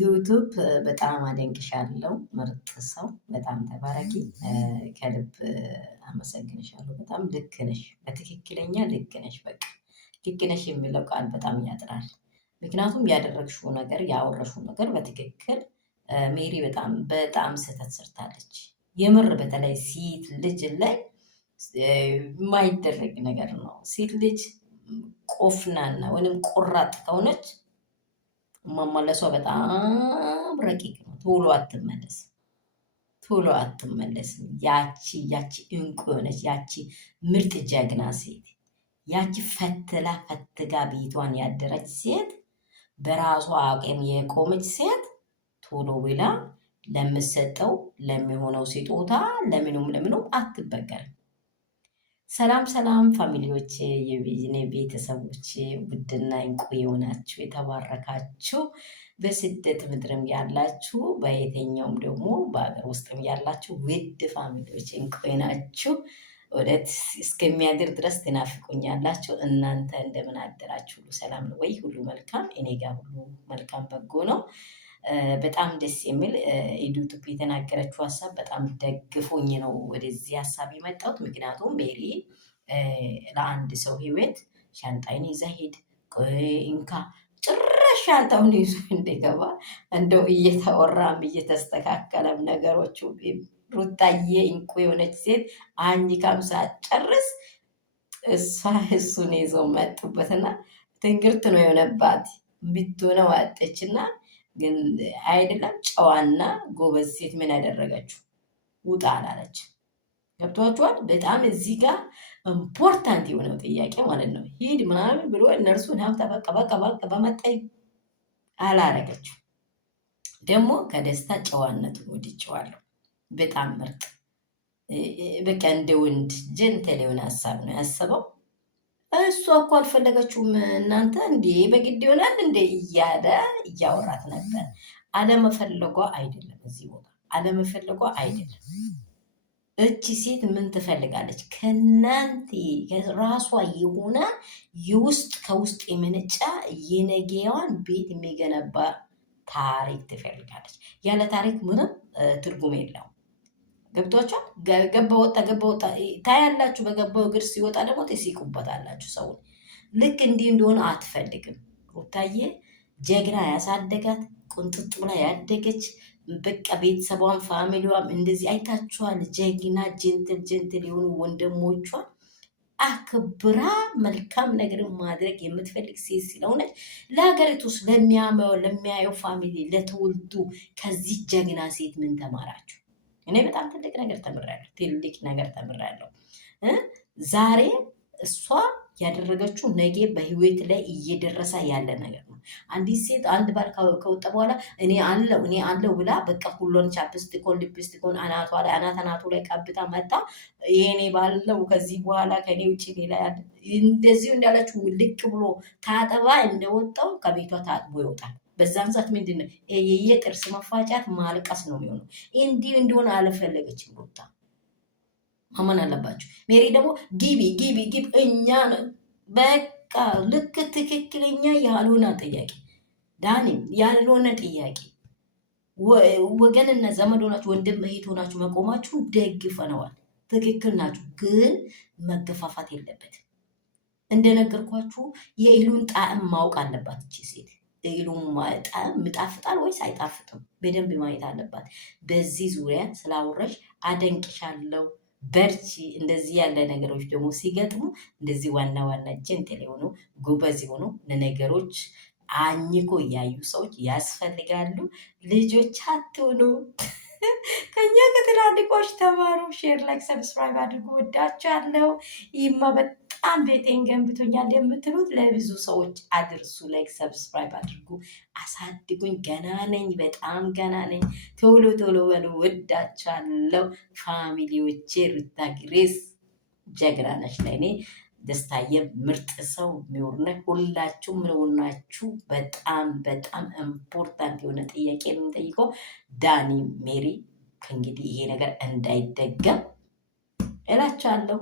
ዩቱብ በጣም አደንቅሻለሁ። ምርጥ ሰው፣ በጣም ተባረኪ። ከልብ አመሰግንሻለሁ። በጣም ልክ ነሽ፣ በትክክለኛ ልክ ነሽ። በቃ ልክ ነሽ የሚለው ቃል በጣም ያጥራል። ምክንያቱም ያደረግሽው ነገር ያወረሽው ነገር በትክክል ሜሪ በጣም በጣም ስህተት ሰርታለች። የምር በተለይ ሴት ልጅ ላይ የማይደረግ ነገር ነው። ሴት ልጅ ቆፍናና ወይም ቆራጥ ከሆነች መመለሷ በጣም ረቂቅ ነው። ቶሎ አትመለስም፣ ቶሎ አትመለስም። ያቺ እንቁ የሆነች ያቺ ምርጥ ጀግና ሴት፣ ያቺ ፈትጋ ቤቷን ያደረች ሴት፣ በራሷ አቅም የቆመች ሴት ቶሎ ብላ ለምሰጠው ለሚሆነው ስጦታ ለምኑም አትበገርም። ሰላም ሰላም ፋሚሊዎች፣ የኔ ቤተሰቦች፣ ውድና እንቁ የሆናችሁ የተባረካችሁ በስደት ምድርም ያላችሁ በየትኛውም ደግሞ በሀገር ውስጥም ያላችሁ ውድ ፋሚሊዎች እንቁ ናችሁ። ወደት እስከሚያድር ድረስ ትናፍቁኛላችሁ። እናንተ እንደምን አደራችሁ? ሁሉ ሰላም ነው ወይ? ሁሉ መልካም? እኔ ጋር ሁሉ መልካም በጎ ነው። በጣም ደስ የሚል ዩቱብ የተናገረችው ሀሳብ በጣም ደግፎኝ ነው ወደዚህ ሀሳብ የመጣሁት። ምክንያቱም ሜሪ ለአንድ ሰው ህይወት ሻንጣይን ይዛ ሄድ እንካ ጭራሽ ሻንጣውን ይዞ እንደገባ እንደው እየተወራም እየተስተካከለም ነገሮቹ ሩታዬ እንቁ የሆነች ሴት አኝካም ሳትጨርስ እሱን ይዘው መጡበትና ትንግርት ነው የሆነባት። ብትሆነው አጠችና ግን አይደለም ጨዋና ጎበዝ ሴት ምን ያደረገችው? ውጣ አላለች። ገብቷችኋል? በጣም እዚህ ጋር ኢምፖርታንት የሆነው ጥያቄ ማለት ነው። ሂድ ምናምን ብሎ እነርሱን ሀብታ በቃ በመጣይ አላረገችው። ደግሞ ከደስታ ጨዋነቱን ወድጄዋለሁ። በጣም ምርጥ በቃ እንደ ወንድ ጀንተል የሆነ ሀሳብ ነው ያሰበው። እሷ እኮ አልፈለገችውም እናንተ እንዴ በግድ ይሆናል እንዴ እያለ እያወራት ነበር። አለመፈለጓ አይደለም፣ እዚህ ቦታ አለመፈለጓ አይደለም። እቺ ሴት ምን ትፈልጋለች? ከናንተ ከራሷ የሆነ ከውስጥ የመነጫ የነገዋን ቤት የሚገነባ ታሪክ ትፈልጋለች። ያለ ታሪክ ምንም ትርጉም የለውም። ገብቷቸው ገባ ወጣ ታያላችሁ። በገባው እግር ሲወጣ ደግሞ ትስቁበታላችሁ። ሰውን ልክ እንዲህ እንደሆነ አትፈልግም። ሩታዬ ጀግና ያሳደጋት ቁንጥጥ ብላ ያደገች በቃ ቤተሰቧን ፋሚሊዋም እንደዚህ አይታችኋል። ጀግና ጀንትል የሆኑ ወንድሞቿ አክብራ መልካም ነገር ማድረግ የምትፈልግ ሴት ስለሆነች ለሀገሪቱ ውስጥ ለሚያየው ፋሚሊ ለትውልዱ ከዚህ ጀግና ሴት ምን ተማራችሁ? እኔ በጣም ትልቅ ነገር ተምሬያለሁ። ዛሬ እሷ ያደረገችው ነገ በህይወት ላይ እየደረሰ ያለ ነገር ነው። አንዲት ሴት አንድ ባል ከወጣ በኋላ እኔ አለው ብላ በቃ ሁሉን ቻፕስቲኮን ሊፕስቲኮን አናቱ ላይ ቀብታ መጣ የኔ ባለው ከዚህ በኋላ ከኔ ውጭ ሌላ ያለ እንደዚሁ እንዳለችው ልቅ ብሎ ታጠባ እንደወጣው ከቤቷ ታጥቦ ይወጣል። በዛን ሰዓት ምንድን ነው የጥርስ መፋጫት ማልቀስ ነው የሚሆነው። እንዲህ እንደሆነ አልፈለገችም ሩታ። ማመን አለባችሁ። ሜሪ ደግሞ ጊቢ እኛ በቃ ልክ ትክክለኛ ያልሆነ ጥያቄ ዳኒም ያልሆነ ጥያቄ ወገንና ዘመድ ሆናችሁ ወንድም እህት ሆናችሁ መቆማችሁ ደግፈነዋል። ትክክል ናችሁ፣ ግን መገፋፋት የለበትም። እንደነገርኳችሁ የእህሉን ጣዕም ማወቅ አለባት እቺ ሴት። እህሉን ጣዕም ይጣፍጣል ወይስ አይጣፍጥም በደንብ ማየት አለባት። በዚህ ዙሪያ ስላወራሽ አደንቅሻለሁ። በርቺ። እንደዚህ ያለ ነገሮች ደግሞ ሲገጥሙ እንደዚህ ዋና ጀንትል የሆኑ ጎበዝ የሆኑ ለነገሮች አኝኮ እያዩ ሰዎች ያስፈልጋሉ። ልጆች አትሆኑ። ከኛ ከትላልቆች ተማሩ። ሼር፣ ላይክ፣ ሰብስክራይብ አድርጉ። ወዳችኋለሁ። ይህማ በጣም ቤቴን ገንብቶኛል የምትሉት ለብዙ ሰዎች አድርሱ። ላይክ፣ ሰብስክራይብ አድርጉ። አሳድጉኝ። ገና ነኝ፣ በጣም ገና ነኝ። ቶሎ በሉ። ወዳችኋለሁ ፋሚሊዎቼ። ሩታ ግሬስ ጀግና ነች ለእኔ። ደስታዬ ምርጥ ሰው የሚሆነ ሁላችሁም ምንሆናችሁ። በጣም ኢምፖርታንት የሆነ ጥያቄ የምንጠይቀው ዳኒ ሜሪ ከእንግዲህ ይሄ ነገር እንዳይደገም እላችኋለሁ።